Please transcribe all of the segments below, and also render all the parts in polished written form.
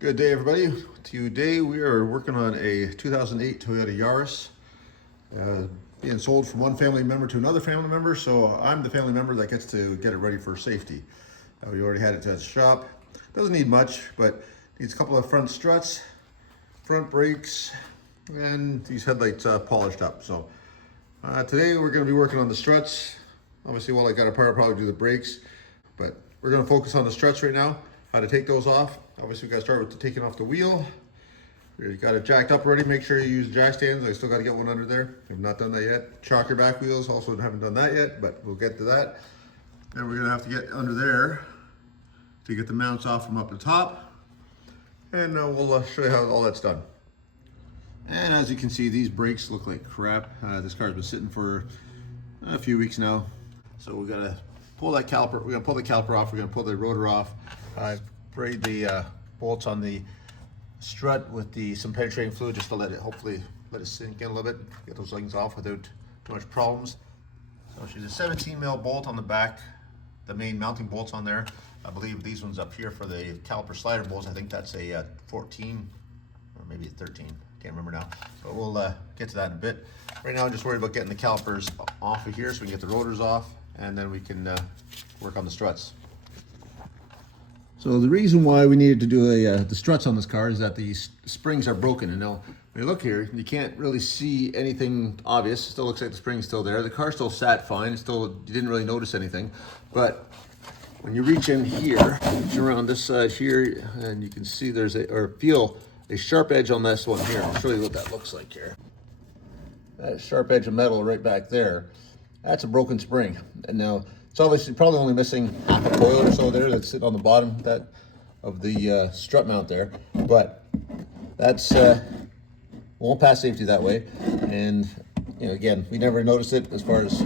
Good day, everybody. Today we are working on a 2008 Toyota Yaris, being sold from one family member to another family member. So I'm the family member that gets to get it ready for safety. We already had it at the shop. Doesn't need much, but needs a couple of front struts, front brakes, and these headlights polished up. So today we're going to be working on the struts. Obviously, while I got a part, I'll probably do the brakes, but we're going to focus on the struts right now. How to take those off. Obviously, we got to start with taking off the wheel. You got it jacked up already. Make sure you use jack stands. I still got to get one under there. I've not done that yet. Chock your back wheels. Also haven't done that yet, but we'll get to that. Then we're gonna have to get under there to get the mounts off from up the top, and we'll show you how all that's done. And as you can see, these brakes look like crap. This car's been sitting for a few weeks now, so we gotta pull that caliper. We're gonna pull the caliper off. We're gonna pull the rotor off. I've sprayed the bolts on the strut with some penetrating fluid just to hopefully let it sink in a little bit, get those things off without too much problems. So she's a 17 mil bolt on the back, the main mounting bolts on there. I believe these ones up here for the caliper slider bolts, I think that's a 14 or maybe a 13, can't remember now, but we'll get to that in a bit. Right now I'm just worried about getting the calipers off of here so we can get the rotors off, and then we can work on the struts. So the reason why we needed to do the struts on this car is that the springs are broken. And now when you look here, you can't really see anything obvious. It still looks like the spring's still there. The car still sat fine. You didn't really notice anything. But when you reach in here, reach around this side here, and you can see feel a sharp edge on this one here. I'll show you what that looks like here. That sharp edge of metal right back there, that's a broken spring. And now, it's obviously probably only missing half a coil or so there that's sitting on the bottom of the strut mount there, but that's won't pass safety that way. And you know, again, we never noticed it as far as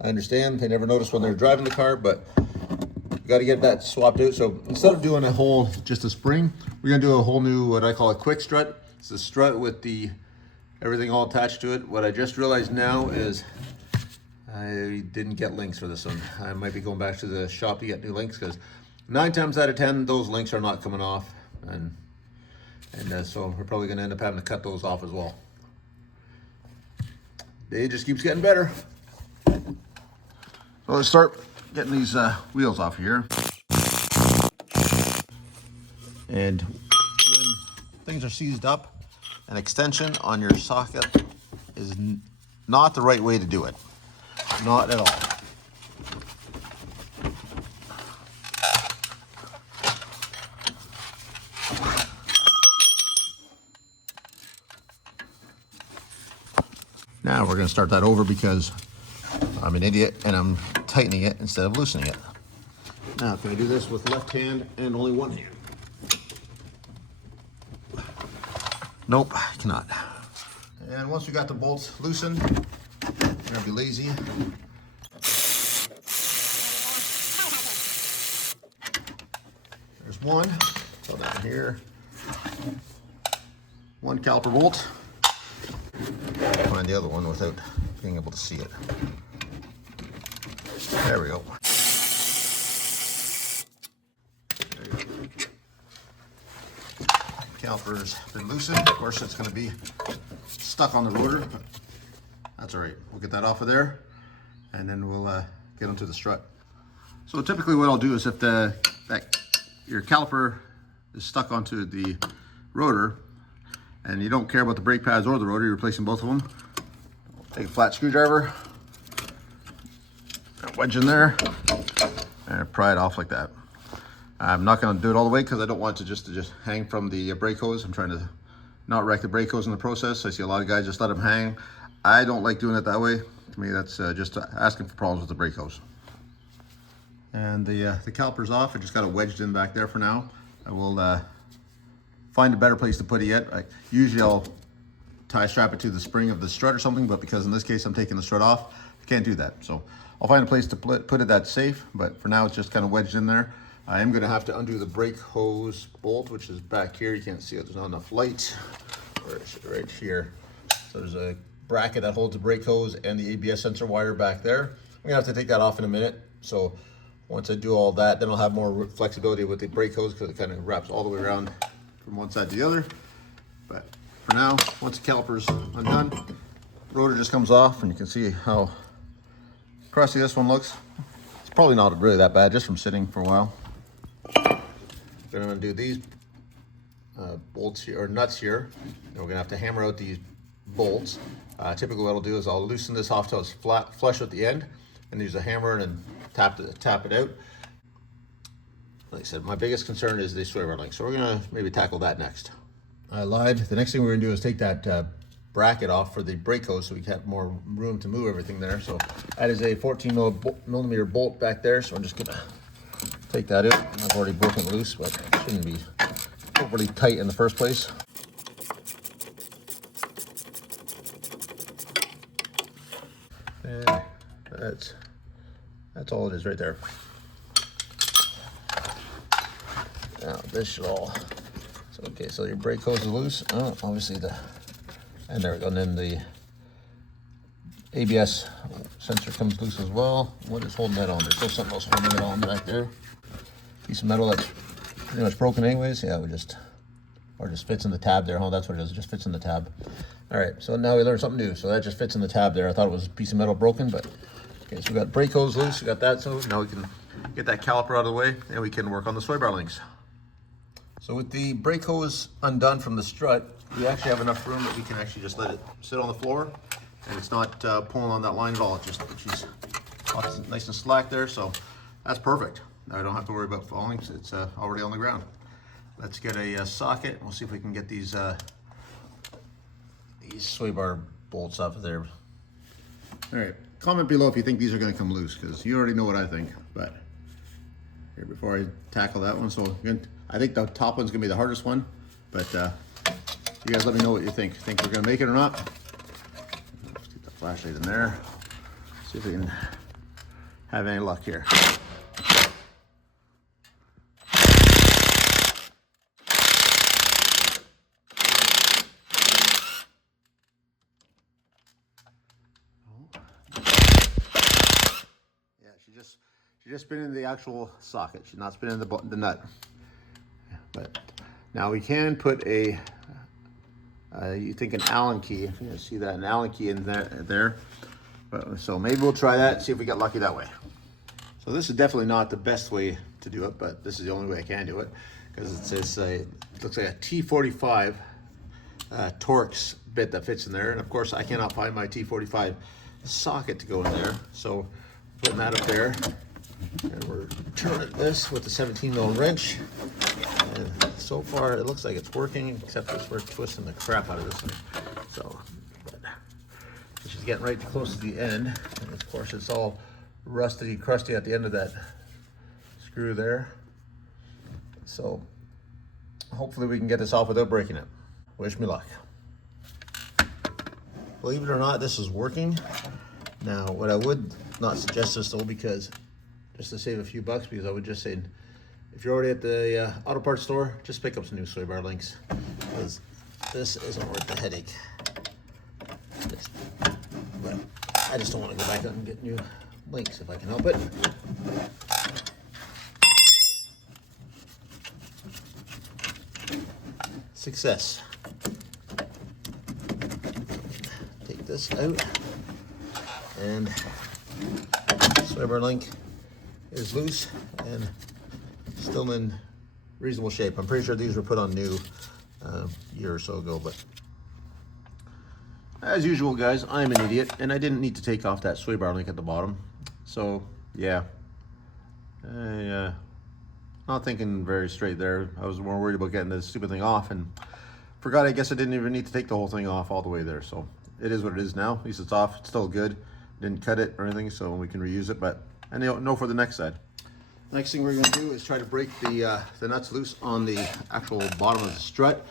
I understand. They never noticed when they're driving the car, but you got to get that swapped out. So instead of doing just a spring, we're gonna do a whole new, what I call a quick strut. It's a strut with everything all attached to it. What I just realized now is I didn't get links for this one. I might be going back to the shop to get new links, because 9 times out of 10, those links are not coming off. And so we're probably gonna end up having to cut those off as well. It just keeps getting better. So let's start getting these wheels off here. And when things are seized up, an extension on your socket is not the right way to do it. Not at all. Now we're going to start that over because I'm an idiot and I'm tightening it instead of loosening it. Now, can I do this with left hand and only one hand? Nope, I cannot. And once we got the bolts loosened, I'm gonna be lazy. There's one. Throw that in here. One caliper bolt. Find the other one without being able to see it. There we go. Caliper's been loosened. Of course, it's going to be stuck on the rotor, but that's all right. We'll get that off of there, and then we'll get them to the strut. So typically what I'll do is if your caliper is stuck onto the rotor and you don't care about the brake pads or the rotor, you're replacing both of them, take a flat screwdriver, wedge in there, and pry it off like that. I'm not going to do it all the way because I don't want it to just hang from the brake hose. I'm trying to not wreck the brake hose in the process. I see a lot of guys just let them hang. I don't like doing it that way. To me, that's just asking for problems with the brake hose. And the caliper's off. I just got it wedged in back there for now. I will find a better place to put it yet. Usually I'll tie strap it to the spring of the strut or something, but because in this case I'm taking the strut off, I can't do that. So I'll find a place to put it that's safe, but for now it's just kind of wedged in there. I am going to have to undo the brake hose bolt, which is back here. You can't see it, there's not enough light. Right here. So there's a bracket that holds the brake hose and the ABS sensor wire back there. I'm gonna have to take that off in a minute. So once I do all that, then I'll have more flexibility with the brake hose because it kind of wraps all the way around from one side to the other. But for now, once the caliper's undone, rotor just comes off, and you can see how crusty this one looks. It's probably not really that bad, just from sitting for a while. We're gonna undo these bolts here, or nuts here, and we're gonna have to hammer out these bolts. Typically what I'll do is I'll loosen this off till it's flush at the end, and use a hammer and tap it out. Like I said, my biggest concern is the sway bar link, so we're gonna maybe tackle that next. I lied. The next thing we're gonna do is take that bracket off for the brake hose, so we have more room to move everything there. So that is a 14 millimeter bolt back there, so I'm just gonna take that out. I've already broken it loose, but it shouldn't be overly tight in the first place. And that's all it is right there. Now this should all, so okay, so your brake hose is loose. Oh, obviously and there we go, and then the ABS sensor comes loose as well. What is holding that on? There's still something else holding it on back there. Piece of metal that's pretty much broken anyways. Yeah, or just fits in the tab there. Oh, that's what it is. It just fits in the tab. All right, so now we learned something new. So that just fits in the tab there. I thought it was a piece of metal broken, but okay, so we got brake hose loose. We got that, so now we can get that caliper out of the way, and we can work on the sway bar links. So with the brake hose undone from the strut, we actually have enough room that we can actually just let it sit on the floor, and it's not pulling on that line at all. It's just she's nice and slack there, so that's perfect. Now I don't have to worry about falling. It's already on the ground. Let's get a socket. We'll see if we can get these sway bar bolts off of there. All right, comment below if you think these are going to come loose, because you already know what I think. But here, before I tackle that one, so again, I think the top one's going to be the hardest one. But you guys let me know what you think. Think we're going to make it or not? Let's get the flashlight in there. See if we can have any luck here. She's just spinning the actual socket. She's not spinning the nut. But now we can put a, you think an Allen key, if you see that, an Allen key in there. But, so maybe we'll try that, see if we get lucky that way. So this is definitely not the best way to do it, but this is the only way I can do it, because it looks like a T45 Torx bit that fits in there. And of course I cannot find my T45 socket to go in there. So putting that up there, and we're turning this with the 17 mil wrench. And so far it looks like it's working, except we're twisting the crap out of this thing. So she's getting right close to the end, and of course it's all rusty, crusty at the end of that screw there. So hopefully we can get this off without breaking it. Wish me luck. Believe it or not, this is working. Now, what I would not suggest this though, because just to save a few bucks, because I would just say, if you're already at the auto parts store, just pick up some new sway bar links, because this isn't worth the headache. But I just don't want to go back out and get new links if I can help it. Success. Take this out, and sway bar link is loose and still in reasonable shape. I'm pretty sure these were put on new a year or so ago, but as usual guys, I'm an idiot and I didn't need to take off that sway bar link at the bottom. So yeah, not thinking very straight there. I was more worried about getting this stupid thing off and forgot, I guess I didn't even need to take the whole thing off all the way there. So it is what it is now. At least it's off. It's still good. Didn't cut it or anything, so we can reuse it. But I know for the next side. Next thing we're going to do is try to break the nuts loose on the actual bottom of the strut.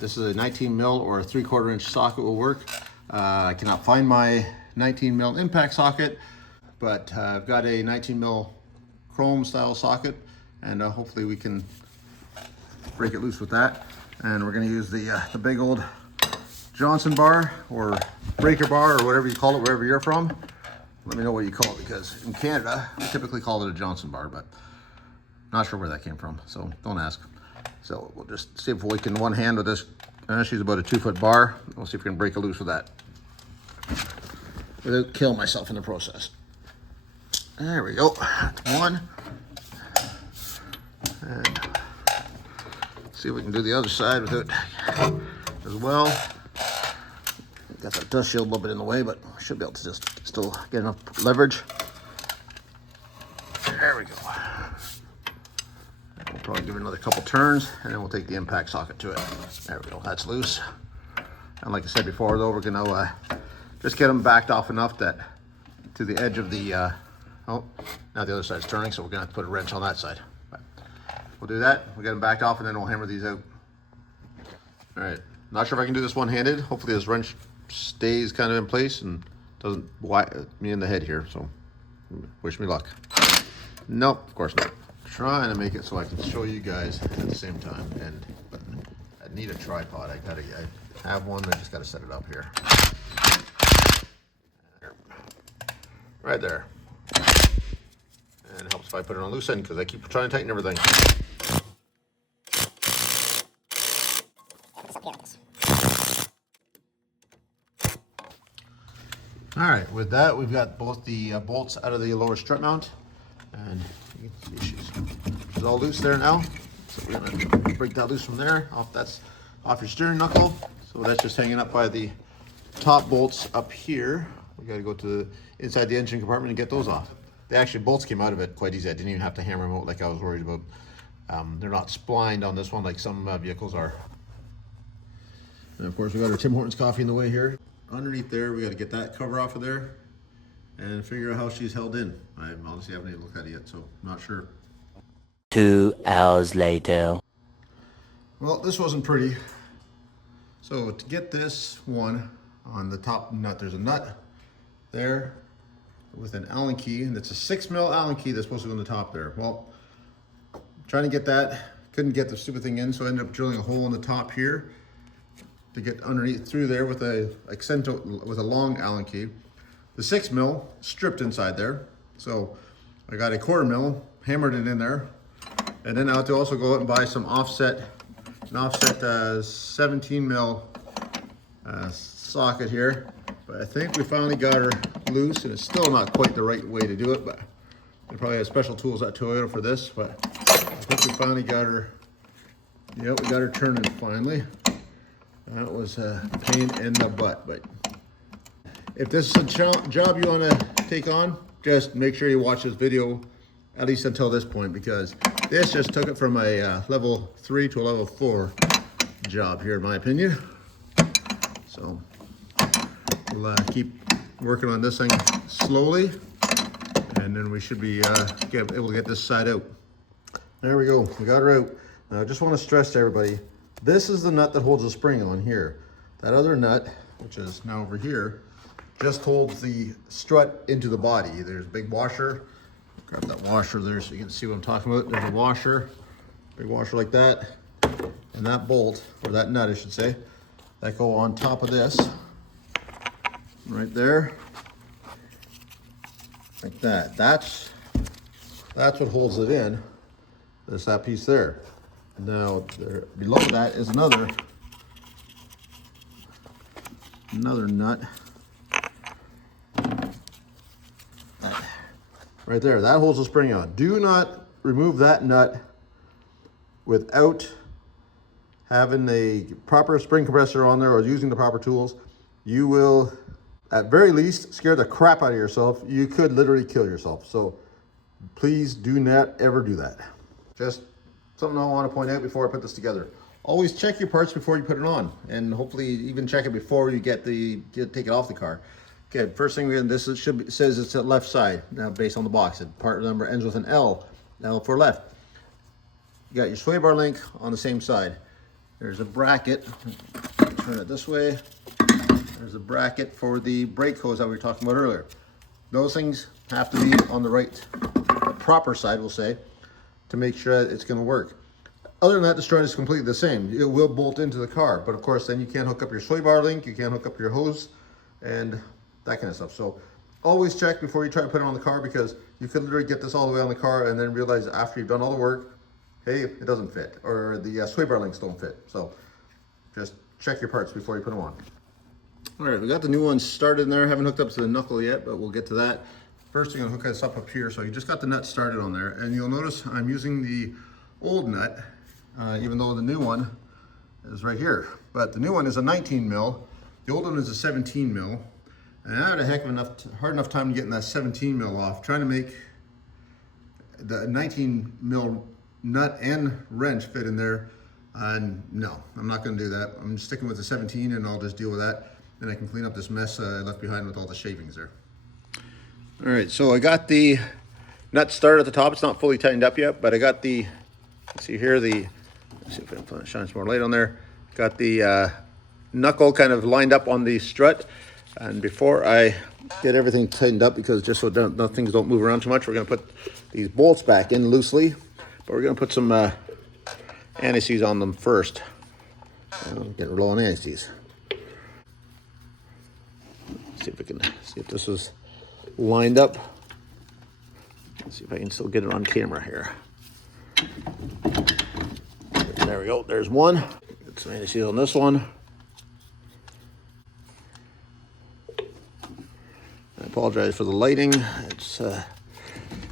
This is a 19 mil or a 3/4 inch socket will work. I cannot find my 19 mil impact socket, but I've got a 19 mil chrome style socket, and hopefully we can break it loose with that. And we're going to use the big old Johnson bar or breaker bar or whatever you call it, wherever you're from. Let me know what you call it, because in Canada we typically call it a Johnson bar, but not sure where that came from, so don't ask. So we'll just see if we can one hand with this. She's about a 2-foot bar. We'll see if we can break it loose with that without killing myself in the process. There we go. One. And see if we can do the other side with it as well. Got that dust shield a little bit in the way, but should be able to just still get enough leverage. There we go. We'll probably give it another couple turns, and then we'll take the impact socket to it. There we go. That's loose. And like I said before, though, we're gonna just get them backed off enough that to the edge of the. Oh, now the other side's turning, so we're gonna have to put a wrench on that side. But we'll do that. We'll get them backed off, and then we'll hammer these out. All right. Not sure if I can do this one-handed. Hopefully, this wrench stays kind of in place and doesn't whack me in the head here. So, wish me luck. Nope, of course not. Trying to make it so I can show you guys at the same time, and but I need a tripod. I have one. I just got to set it up here. Right there. And it helps if I put it on loose end because I keep trying to tighten everything. All right, with that, we've got both the bolts out of the lower strut mount, and you can see she's all loose there now. So we're gonna break that loose from there. That's off your steering knuckle. So that's just hanging up by the top bolts up here. We got to go to the inside the engine compartment and get those off. The actual bolts came out of it quite easy. I didn't even have to hammer them out like I was worried about. They're not splined on this one like some vehicles are. And of course, we got our Tim Hortons coffee in the way here. Underneath there, we got to get that cover off of there and figure out how she's held in. I honestly haven't even looked at it yet, so I'm not sure. 2 hours later. Well, this wasn't pretty. So to get this one on the top nut, there's a nut there with an Allen key, and it's a 6mm Allen key that's supposed to go on the top there. Well, trying to get that, couldn't get the stupid thing in, so I ended up drilling a hole in the top here to get underneath through there with a long Allen key. The 6mm stripped inside there, so I got a 1/4mm, hammered it in there, and then I have to also go out and buy some offset 17mm socket here. But I think we finally got her loose, and it's still not quite the right way to do it, but they probably have special tools at Toyota for this. But I think we finally got her. Yep, we got her turning finally. That was a pain in the butt, but if this is a job you want to take on, just make sure you watch this video at least until this point, because this just took it from a level 3 to a level 4 job here, in my opinion. So we'll keep working on this thing slowly, and then we should be able to get this side out. There we go, we got her out. Now I just want to stress to everybody, this is the nut that holds the spring on here. That other nut, which is now over here, just holds the strut into the body. There's a big washer. Grab that washer there so you can see what I'm talking about. There's a washer, big washer like that. And that bolt, or that nut I should say, that go on top of this, right there, like that. That's what holds it in. There's that piece there. Now there, below that is another nut. Right there, that holds the spring on. Do not remove that nut without having a proper spring compressor on there or using the proper tools. You will, at very least, scare the crap out of yourself. You could literally kill yourself. So please do not ever do that. Just something I want to point out before I put this together. Always check your parts before you put it on, and hopefully even check it before you take it off the car. Okay, first thing this says it's the left side. Now, based on the box, part number ends with an L. L for left. You got your sway bar link on the same side. There's a bracket. Turn it this way. There's a bracket for the brake hose that we were talking about earlier. Those things have to be on the proper side, we'll say, to make sure that it's going to work. Other than that, the strut is completely the same. It will bolt into the car, but of course, then you can't hook up your sway bar link. You can't hook up your hose, and that kind of stuff. So always check before you try to put it on the car, because you could literally get this all the way on the car and then realize after you've done all the work hey, it doesn't fit, or the sway bar links don't fit. So just check your parts before you put them on. All right, we got the new one started in there. Haven't hooked up to the knuckle yet, but we'll get to that. First, we're gonna hook this up here. So you just got the nut started on there, and you'll notice I'm using the old nut, even though the new one is right here. But the new one is a 19 mil. The old one is a 17 mil. And I had a heck of hard enough time getting that 17 mil off, trying to make the 19 mil nut and wrench fit in there. And no, I'm not gonna do that. I'm sticking with the 17 and I'll just deal with that. Then I can clean up this mess I left behind with all the shavings there. All right, so I got the nut started at the top. It's not fully tightened up yet, but I got the, see here, let's see if I can shine some more light on there. Got the knuckle kind of lined up on the strut. And before I get everything tightened up, because just so things don't move around too much, we're gonna put these bolts back in loosely, but we're gonna put some anti-seize on them first. I'm getting low on anti-seize. See if we can see if this is lined up. Let's see if I can still get it on camera here. There we go, there's one. Get some anti-seize on this one. I apologize for the lighting. It's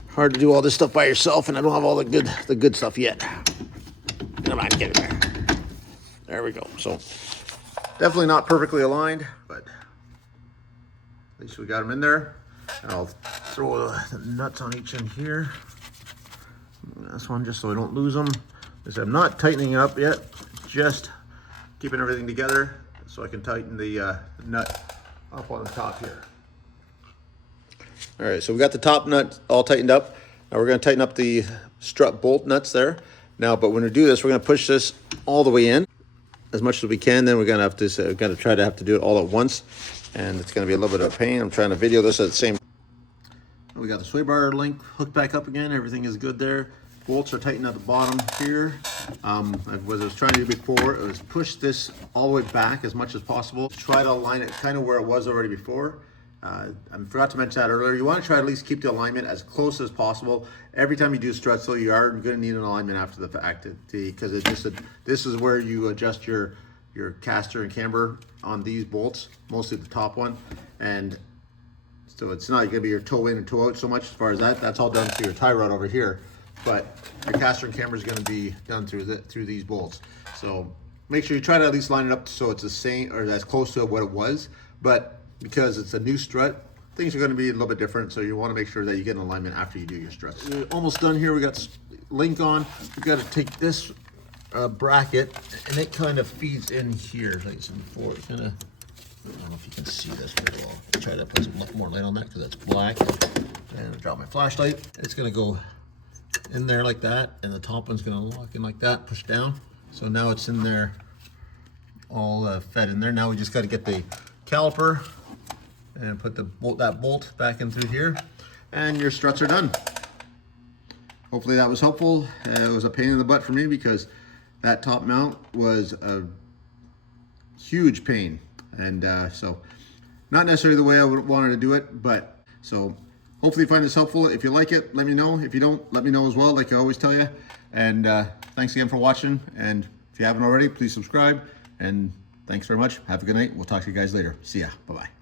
hard to do all this stuff by yourself, and I don't have all the good stuff yet. Come on, get it there. There we go. So definitely not perfectly aligned, but at least we got them in there. And I'll throw the nuts on each end here. This one, just so I don't lose them. Because I'm not tightening it up yet, just keeping everything together so I can tighten the nut up on the top here. All right, so we got the top nut all tightened up. Now we're gonna tighten up the strut bolt nuts there. Now, but when we do this, we're gonna push this all the way in as much as we can. Then we're gonna have to, try to do it all at once. And it's gonna be a little bit of a pain. I'm trying to video this at the same time. We got the sway bar link hooked back up again. Everything is good there. Bolts are tightened at the bottom here. What I was trying to do before, it was push this all the way back as much as possible. Try to align it kind of where it was already before. I forgot to mention that earlier. You want to try to at least keep the alignment as close as possible. Every time you do struts, so you are going to need an alignment after the fact, because this is where you adjust your caster and camber on these bolts, mostly the top one, and so it's not going to be your toe in and toe out so much as far as that. That's all done through your tie rod over here, but your caster and camber is going to be done through these bolts. So make sure you try to at least line it up so it's the same or as close to what it was, but because it's a new strut, things are going to be a little bit different, so you want to make sure that you get an alignment after you do your struts. We're almost done here. We got link on. We've got to take this bracket, and it kind of feeds in here, like I said before. It kind of, I don't know if you can see this very well. I'll try to put some more light on that because it's black. And I'll drop my flashlight. It's going to go in there like that, and the top one's going to lock in like that, push down. So now it's in there, all fed in there. Now we just got to get the caliper and put that bolt back in through here, and your struts are done. Hopefully that was helpful. It was a pain in the butt for me because that top mount was a huge pain, and so not necessarily the way I would wanted to do it, but so hopefully you find this helpful. If you like it, let me know. If you don't, let me know as well, like I always tell you. And thanks again for watching, and if you haven't already, please subscribe, and thanks very much. Have a good night. We'll talk to you guys later. See ya. Bye-bye.